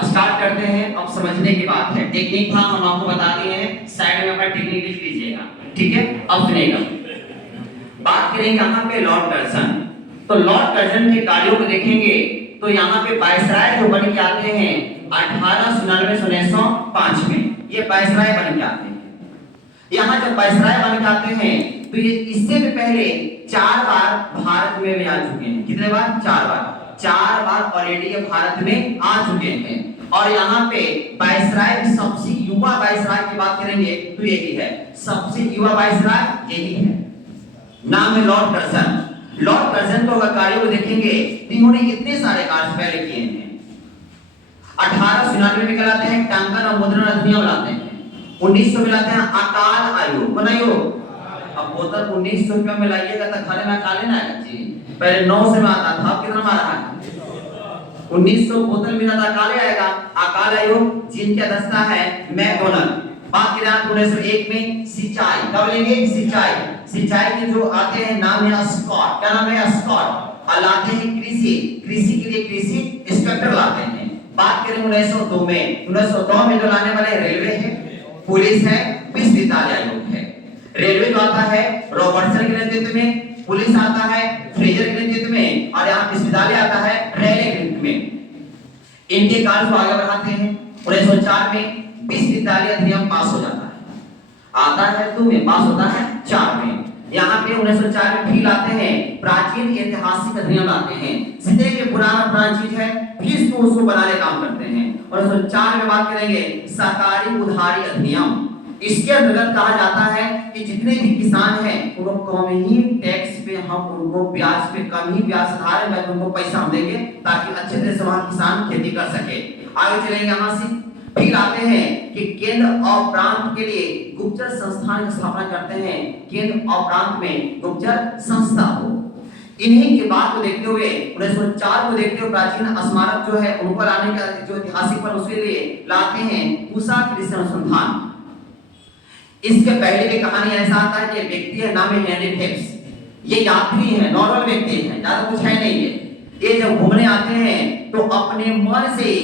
Start करते हैं। अब समझने की बात है, टेक्निक था हम आपको बता दिए हैं, साइड में अपना टेक्निक लिख लीजिएगा, ठीक है। अब सुनिएगा, बात करेंगे यहाँ पे लॉर्ड कर्जन। तो लॉर्ड कर्जन के कार्यों को देखेंगे तो यहाँ पे वायसराय जो बन के आते हैं 1899 से 1905 में, ये वायसराय बन के आते हैं। यहाँ जब वायसराय बन के आते हैं तो ये इससे भी पहले 4 बार भारत में भी आ चुके हैं। कितने बार? 4 बार ऑलरेडी ये भारत में आ चुके हैं। और यहाँ पे वायसराय, सबसे युवा वायसराय की बात करेंगे तो यही है, सबसे युवा वायसराय यही है, नाम है लॉर्ड कर्जन। लॉर्ड कर्जन को अगर कार्यों को देखेंगे तो इन्होंने इतने सारे कार्य पहले किए हैं। 1899 में कहलाते हैं टंकन और मुद्रण अधिनियम लाते हैं। 1900 में लाते हैं अकाल आयोग, बनाइयो। अब बोतल 1900 रुपया में लाइएगा तो खाने में अकाल ना आएगा जी, पहले 900 में आता था, अब कितना में आ रहा है? 1900 बोतल में ना अकाल आएगा। अकाल आयोग जिनका दस्ता है मैकडोनल्ड। बात करें 1901 में सिंचाई, कब लेंगे? सिंचाई के जो आते हैं नाम है स्कॉट। क्या नाम है? स्कॉट। और लाते हैं कृषि के लिए कृषि इंस्पेक्टर लाते हैं। बात करें 1902 में, 1902 में जो लाने वाले रेलवे है, पुलिस है, विश्वविद्यालय आयोग है। रेलवे जो आता है रॉबर्टसन के नेतृत्व में, पुलिस आता है फ्रेजर के नेतृत्व में, और यहाँ विश्वविद्यालय आता है रेले के नेतृत्व में। इनके कार्य को आगे बढ़ाते हैं। 1904 में विश्वविद्यालय अधिनियम पास हो जाता है। आता है 2 में, पास होता है 4 में। यहाँ पे 1904 में फिर लाते हैं प्राचीन ऐतिहासिक अधिनियम लाते हैं। सीधे के पुराना चीज है, फिर तो उसको बनाने काम करते हैं। 1904 में बात करेंगे सहकारी उधारी अधिनियम। इसके अंतर्गत कहा जाता है कि जितने भी किसान हैं उनको कम ही टैक्स पे हम उनको ब्याज पे कम ही ब्याज आधार में उनको पैसा हम देंगे ताकि अच्छे तरह से वहां किसान खेती कर सके। आगे चलेंगे यहाँ से, फिर आते हैं कि केंद्र और प्रांत के लिए गुप्तचर संस्थान की स्थापना करते हैं। केंद्र और प्रांत में गुप्तचर संस्था हो। इन्हीं के बात को देखते हुए 1904 को देखते हुए प्राचीन स्मारक जो है उनको लाने का जो ऐतिहासिक पर उसके लिए लाते हैं पूसा कृषि अनुसंधान। इसके पहले की कहानी ऐसा आता है कि व्यक्ति है, नाम है हेनरी थेब्स। ये यात्री है, नॉर्मल व्यक्ति है, ज्यादा कुछ है नहीं है। ये जब घूमने आते हैं तो अपने मन से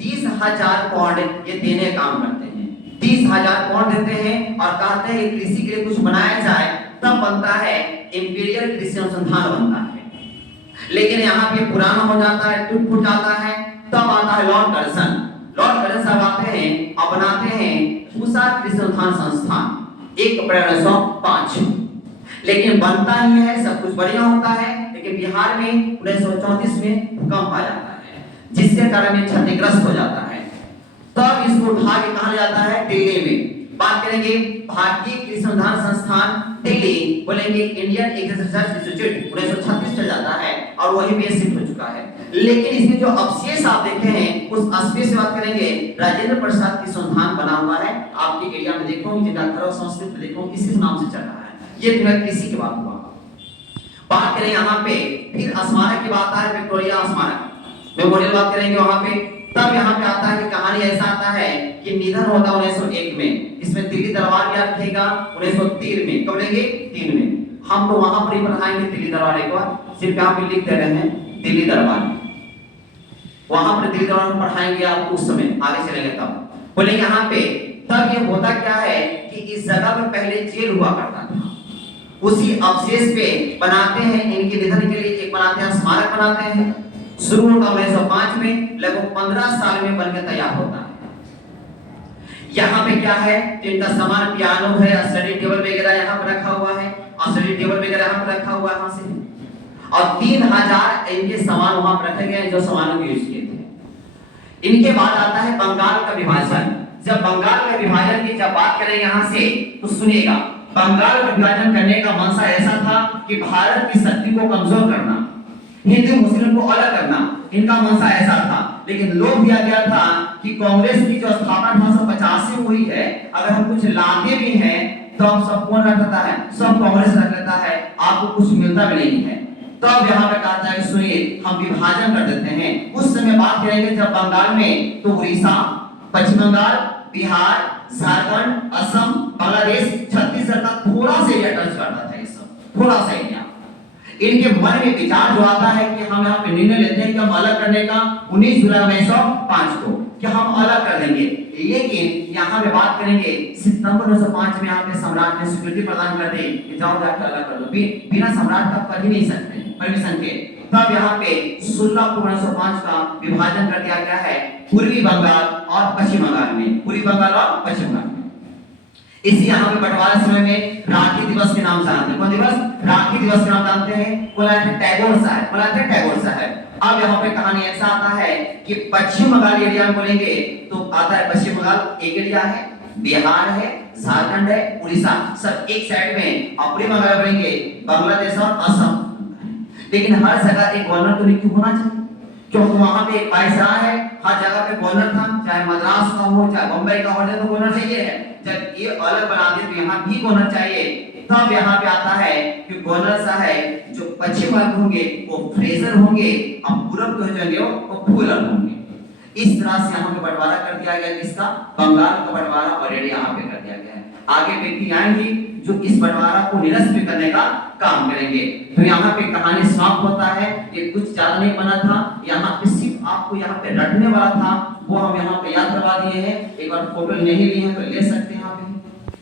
30,000 पाउंड ये देने का काम करते हैं। 30,000 पाउंड देते हैं और कहते हैं कि कृषि के लिए कुछ बनाया जाए, तब बनता है इंपीरियल कृषि अनुसंधान बनता है। लेकिन यहाँ पे पुराना हो जाता है, टूट फूट जाता है, तब आता है लॉर्ड कर्जन। लॉर्ड कर्जन साहब आते हैं और बनाते हैं पूसा कृषि अनुसंधान संस्थान 1 अप्रैल 1905। लेकिन बनता ही है, सब कुछ बढ़िया होता है, लेकिन बिहार में 1934 में भूकंप आ जाता है जिसके कारण ये क्षतिग्रस्त हो जाता है। तब इसको उठा के कहा जाता है दिल्ली में। बात करेंगे भारतीय कृषि अनुसंधान संस्थान दिल्ली, बोलेंगे इंडियन एग्रीकल्चर इंस्टीट्यूट 1936 चल जाता है और वही भी शिफ्ट हो चुका है। लेकिन इसमें जो अवशेष आप देखे हैं उस अवशेष से बात करेंगे राजेंद्र प्रसाद कृषि अनुसंधान बना हुआ है। आपके एरिया में देखो, जिनका खरौ संस्कृत में देखो, इसी नाम से चल रहा है। ये पूरा कृषि की बात हुआ। बात करें यहाँ पे फिर स्मारक की बात है, विक्टोरिया स्मारक मेमोरियल बात करेंगे वहां पे। तब यहाँ पे आता है कि कहानी ऐसा आता है कि निधन होता 1901 में। इसमें दिल्ली दरबार क्या रखेगा 1903 में। कब लेंगे? 3 में। हम तो वहां पर ही पढ़ाएंगे दिल्ली दरबार, एक बार सिर्फ यहाँ पे लिख दे रहे हैं दिल्ली दरबार, वहां पर दिल्ली दरबार पढ़ाएंगे आप उस समय, आगे चलेंगे तब। बोले यहाँ पे तब ये होता क्या है कि इस जगह पर पहले जेल हुआ करता था, उसी अवशेष पे बनाते हैं इनके निधन के लिए एक बनाते हैं स्मारक बनाते हैं। शुरू होता 1905 में, लगभग 15 साल में बनकर तैयार होता है। यहाँ पे क्या है, इनका सामान पियानो है, स्टडी टेबल वगैरह यहाँ पर रखा हुआ है, स्टडी टेबल वगैरह यहाँ पर रखा हुआ है, यहाँ से। और 3000 इनके सामान वहां पर रखे गए जो सामानों को यूज किए थे। इनके बाद आता है बंगाल का विभाजन। जब बंगाल का विभाजन की जब बात करें यहाँ से तो सुनिएगा, बंगाल का विभाजन करने का मंशा ऐसा था कि भारत की शक्ति को कमजोर करना, हिंदू मुस्लिम को अलग करना, इनका मंशा ऐसा था। लेकिन लोग दिया गया था कि कांग्रेस की जो स्थापना 1885 में हुई है, अगर हम कुछ लाते भी हैं तो हम सब कौन रख लेता है, सब कांग्रेस रख लेता है, आपको कुछ मिलता भी नहीं है। तब यहाँ पे कहता है कि सुनिए हम विभाजन कर देते हैं। उस समय बात करेंगे जब बंगाल में तो उड़ीसा, पश्चिम बंगाल, बिहार, झारखंड, असम, बांग्लादेश, छत्तीसगढ़ का थोड़ा सा एरिया टच करता था, ये सब थोड़ा सा एरिया। इनके मन में विचार जो आता है कि हम यहाँ पे निर्णय लेते हैं कि हम अलग करने का 19 जुलाई 1905 को कि हम अलग कर देंगे। लेकिन यहाँ पे बात करेंगे सितंबर 1905 में यहाँ पे सम्राट ने स्वीकृति प्रदान कर दी कि जाओ जाके अलग कर दो, बिना सम्राट का कर ही नहीं सकते परमिशन के। तब यहाँ पे 16 अक्टूबर 1905 का विभाजन कर दिया गया है पूर्वी बंगाल और पश्चिम बंगाल में, पूर्वी बंगाल और पश्चिम बंगाल में। इसी यहाँ पे बंटवारा समय में राखी दिवस के नाम से जानते हैं। कौन दिवस? राखी दिवस के नाम जानते हैं। बोला थे टैगोर साहब, बोला थे टैगोर साहब। अब यहाँ पे कहानी ऐसा आता है कि पश्चिम बंगाल एरिया में बोलेंगे तो आता है पश्चिम बंगाल एक एरिया है, बिहार है, झारखंड है, उड़ीसा सब एक साइड में, और पूर्वी बंगाल बोलेंगे बांग्लादेश और असम। लेकिन हर जगह एक गवर्नर तो नियुक्त होना चाहिए, क्योंकि वहां पे एक वायसराय है, हर जगह पे गवर्नर था, चाहे मद्रास का हो चाहे बम्बई का हो, तो गवर्नर चाहिए है। जब ये अलग बना दे तो यहाँ भी गवर्नर चाहिए। तब यहाँ पे आता है कि गवर्नर साहब जो पश्चिम बंगाल होंगे वो फ्रेजर होंगे और पूरब के होंगे वो फूलर होंगे। इस तरह से यहाँ पे बंटवारा कर दिया गया, किसका? बंगाल का बंटवारा ऑलरेडी यहाँ पे कर दिया गया है। आगे व्यक्ति आएंगे जो इस बंटवारा को निरस्त करने का काम करेंगे। तो यहाँ पे कहानी समाप्त होता है। ये कुछ ज्यादा नहीं बना था, यहाँ पे सिर्फ आपको यहाँ पे रटने वाला था, वो हम यहाँ पे याद करवा दिए हैं। एक बार फोटो नहीं लिए हैं तो ले सकते हैं यहाँ पे।